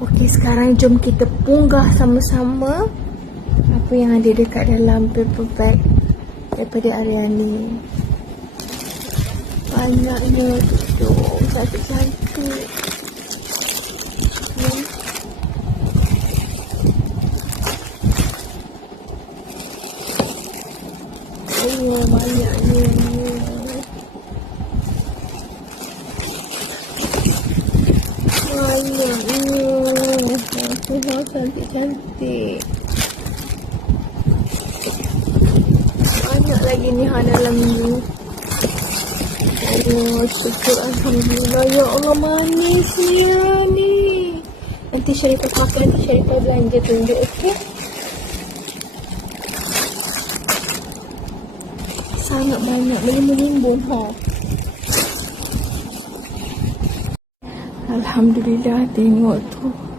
Okey, sekarang jom kita punggah sama-sama apa yang ada dekat dalam paper bag daripada Ariani. Banyaknya tu, cantik-cantik. Oh, banyaknya. Banyaknya. Semua cantik-cantik. Banyak lagi ni ha dalam ni. Oh, syukur Alhamdulillah. Ya Allah, manisnya ni. Nanti Syarifah pakai, nanti Syarifah belanja tunjuk, okey? Sangat banyak, melimpun-limpun, ha. Alhamdulillah, tengok tu.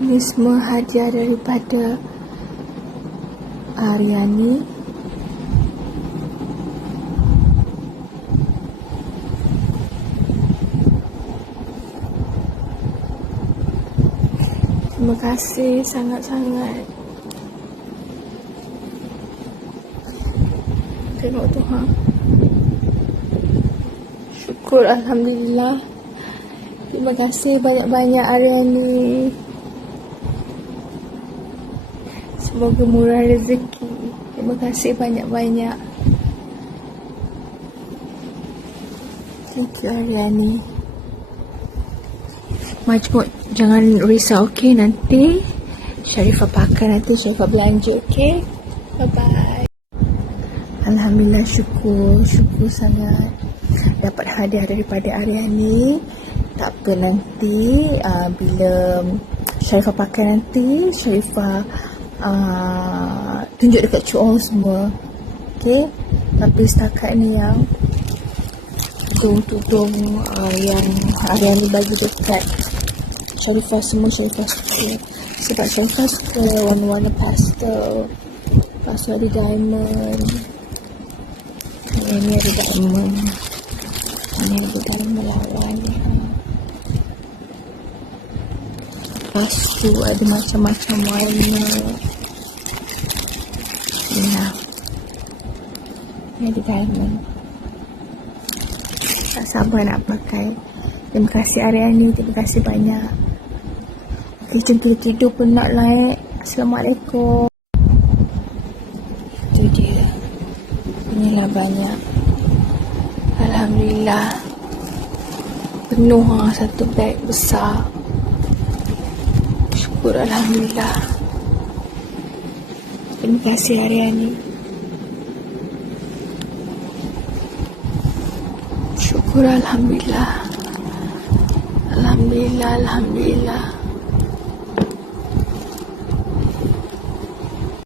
Ini semua hadiah daripada Aryani. Terima kasih sangat-sangat. Tengok tu ha. Syukur Alhamdulillah. Terima kasih banyak-banyak Aryani. Semoga murah rezeki. Terima kasih banyak-banyak. Thank you Aryani. Majmuk jangan risau okey nanti Syarifah pakai nanti Syarifah belanja okey. Bye bye. Alhamdulillah syukur, syukur sangat dapat hadiah daripada Aryani. Tak apa nanti uh, bila Syarifah pakai nanti Syarifah uh, tunjuk dekat Cik Ong semua. Okay. Tapi setakat ni yang tudung-tudung uh, yang Aryani bagi dekat Syarifah semua Syarifah suka. Sebab Syarifah suka warna-warna pastel. Lepas ada diamond. Yang ni ada diamond. Ini ada diamond lawan ni. Lepas tu ada macam-macam warna. Lah. Ni ada diamond. Tak sabar nak pakai. Terima kasih Aryani. Terima kasih banyak. Okay, jom kita tidur penat lah eh. Assalamualaikum. Itu dia. Inilah banyak. Alhamdulillah. Penuh ha, satu beg besar. Syukur Alhamdulillah. Terima kasih Aryani. Syukur Alhamdulillah. Alhamdulillah, Alhamdulillah.